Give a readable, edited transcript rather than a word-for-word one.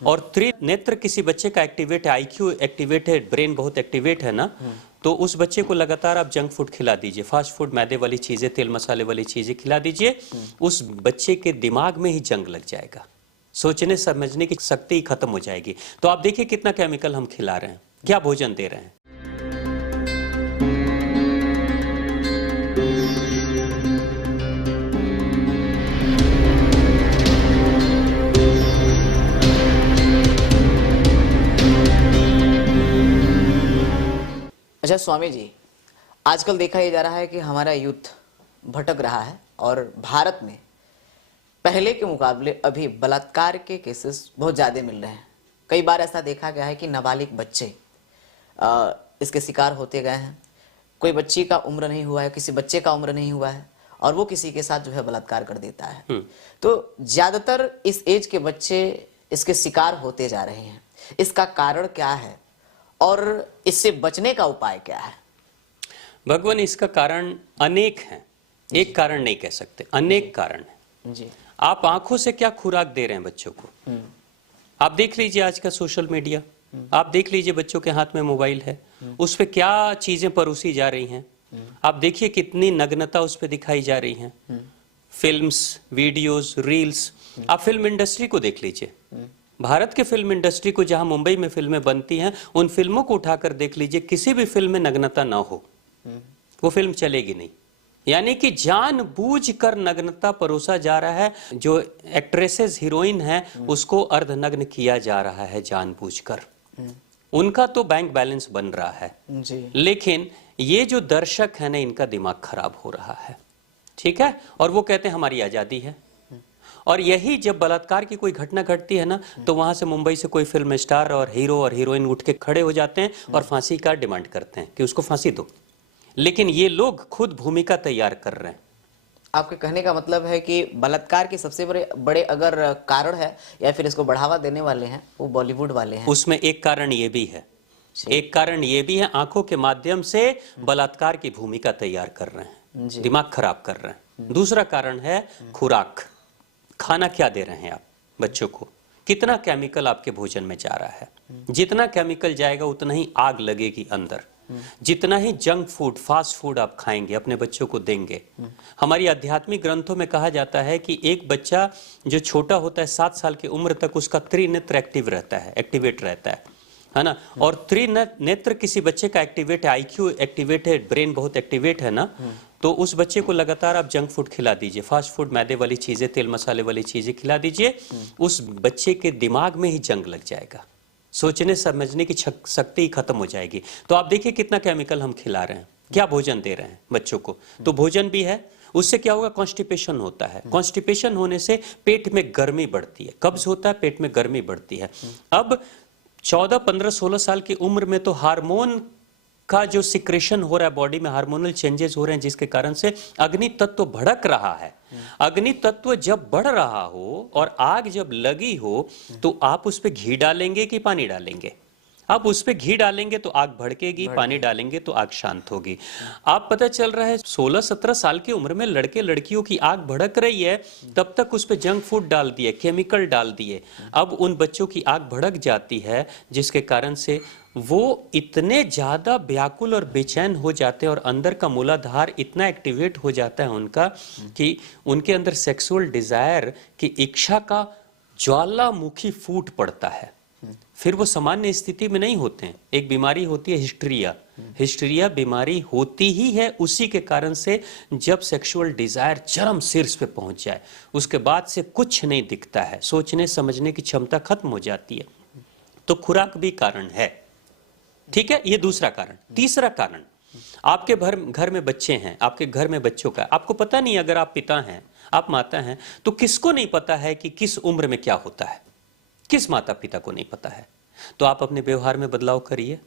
और त्रिनेत्र किसी बच्चे का एक्टिवेट है, आईक्यू एक्टिवेट है, ब्रेन बहुत एक्टिवेट है ना, तो उस बच्चे को लगातार आप जंक फूड खिला दीजिए, फास्ट फूड, मैदे वाली चीजें, तेल मसाले वाली चीजें खिला दीजिए, उस बच्चे के दिमाग में ही जंग लग जाएगा, सोचने समझने की शक्ति खत्म हो जाएगी। तो आप देखिए कितना केमिकल हम खिला रहे हैं, क्या भोजन दे रहे हैं। अच्छा स्वामी जी, आजकल देखा ही जा रहा है कि हमारा यूथ भटक रहा है और भारत में पहले के मुकाबले अभी बलात्कार के केसेस बहुत ज़्यादा मिल रहे हैं। कई बार ऐसा देखा गया है कि नाबालिग बच्चे इसके शिकार होते गए हैं। कोई बच्ची का उम्र नहीं हुआ है, किसी बच्चे का उम्र नहीं हुआ है और वो किसी के साथ जो है बलात्कार कर देता है। तो ज़्यादातर इस एज के बच्चे इसके शिकार होते जा रहे हैं। इसका कारण क्या है और इससे बचने का उपाय क्या है? भगवान, इसका कारण अनेक हैं, एक कारण नहीं कह सकते, अनेक कारण है जी। आप आंखों से क्या खुराक दे रहे हैं बच्चों को? आप देख लीजिए आज का सोशल मीडिया, आप देख लीजिए बच्चों के हाथ में मोबाइल है, उस पे क्या चीजें परोसी जा रही हैं। आप देखिए कितनी नग्नता उस पे दिखाई जा रही है, फिल्म्स, वीडियोस, रील्स। आप फिल्म इंडस्ट्री को देख लीजिए, भारत के फिल्म इंडस्ट्री को, जहां मुंबई में फिल्में बनती हैं, उन फिल्मों को उठाकर देख लीजिए, किसी भी फिल्म में नग्नता ना हो, वो फिल्म चलेगी नहीं। यानी कि जानबूझकर नग्नता परोसा जा रहा है। जो एक्ट्रेसेस, हीरोइन हैं, उसको अर्धनग्न किया जा रहा है जानबूझकर। उनका तो बैंक बैलेंस बन रहा है जी। लेकिन ये जो दर्शक है ना, इनका दिमाग खराब हो रहा है, ठीक है। और वो कहते हैं हमारी आजादी है। और यही जब बलात्कार की कोई घटना घटती है ना, तो वहां से मुंबई से कोई फिल्म स्टार और हीरो और हीरोइन उठ के खड़े हो जाते हैं और फांसी का डिमांड करते हैं कि उसको फांसी दो। लेकिन ये लोग खुद भूमिका तैयार कर रहे हैं। आपके कहने का मतलब है कि बलात्कार के सबसे बड़े अगर कारण है या फिर इसको बढ़ावा देने वाले हैं, वो बॉलीवुड वाले हैं। उसमें एक कारण ये भी है, एक कारण ये भी है, आंखों के माध्यम से बलात्कार की भूमिका तैयार कर रहे हैं, दिमाग खराब कर रहे हैं। दूसरा कारण है खुराक, खाना क्या दे रहे हैं आप बच्चों को, कितना केमिकल आपके भोजन में जा रहा है। जितना केमिकल जाएगा उतना ही आग लगेगी अंदर। जितना ही जंक फूड, फास्ट फूड आप खाएंगे, अपने बच्चों को देंगे। हमारी आध्यात्मिक ग्रंथों में कहा जाता है कि एक बच्चा जो छोटा होता है 7 साल की उम्र तक, उसका त्रिनेत्र एक्टिव रहता है, एक्टिवेट रहता है ना। और त्रिनेत्र किसी बच्चे का एक्टिवेट है, आईक्यू एक्टिवेट है, ब्रेन बहुत एक्टिवेट है ना, तो उस बच्चे को लगातार आप जंक फूड खिला दीजिए, फास्ट फूड, मैदे वाली चीजें, तेल मसाले वाली चीजें खिला दीजिए, उस बच्चे के दिमाग में ही जंग लग जाएगा, सोचने समझने की शक्ति खत्म हो जाएगी। तो आप देखिए कितना केमिकल हम खिला रहे हैं, क्या भोजन दे रहे हैं बच्चों को। तो भोजन भी है, उससे क्या होगा, कॉन्स्टिपेशन होता है। कॉन्स्टिपेशन होने से पेट में गर्मी बढ़ती है, कब्ज होता है, पेट में गर्मी बढ़ती है। अब 14, 15, 16 साल की उम्र में तो हार्मोन का जो सिक्रेशन हो रहा है बॉडी में, हार्मोनल चेंजेस हो रहे हैं, जिसके कारण से अग्नि तत्व भड़क रहा है। अग्नि तत्व जब बढ़ रहा हो और आग जब लगी हो, तो आप उस पे घी डालेंगे कि पानी डालेंगे? आप उस पे घी डालेंगे तो आग भड़केगी, पानी डालेंगे तो आग शांत होगी। आप पता चल रहा है 16-17 साल की उम्र में लड़के लड़कियों की आग भड़क रही है, तब तक उस पे जंक फूड डाल दिए, केमिकल डाल दिए। अब उन बच्चों की आग भड़क जाती है, जिसके कारण से वो इतने ज्यादा व्याकुल और बेचैन हो जाते हैं और अंदर का मूलाधार इतना एक्टिवेट हो जाता है उनका कि उनके अंदर सेक्सुअल डिजायर की इच्छा का ज्वालामुखी फूट पड़ता है। फिर वो सामान्य स्थिति में नहीं होते हैं। एक बीमारी होती है हिस्टीरिया, हिस्टीरिया बीमारी होती ही है उसी के कारण से, जब सेक्सुअल डिजायर चरम शीर्ष पे पहुंच जाए, उसके बाद से कुछ नहीं दिखता है, सोचने समझने की क्षमता खत्म हो जाती है। तो खुराक भी कारण है, ठीक है, ये दूसरा कारण। तीसरा कारण, आपके घर में बच्चे हैं, आपके घर में बच्चों का आपको पता नहीं। अगर आप पिता हैं, आप माता हैं, तो किसको नहीं पता है कि किस उम्र में क्या होता है? किस माता पिता को नहीं पता है? तो आप अपने व्यवहार में बदलाव करिए।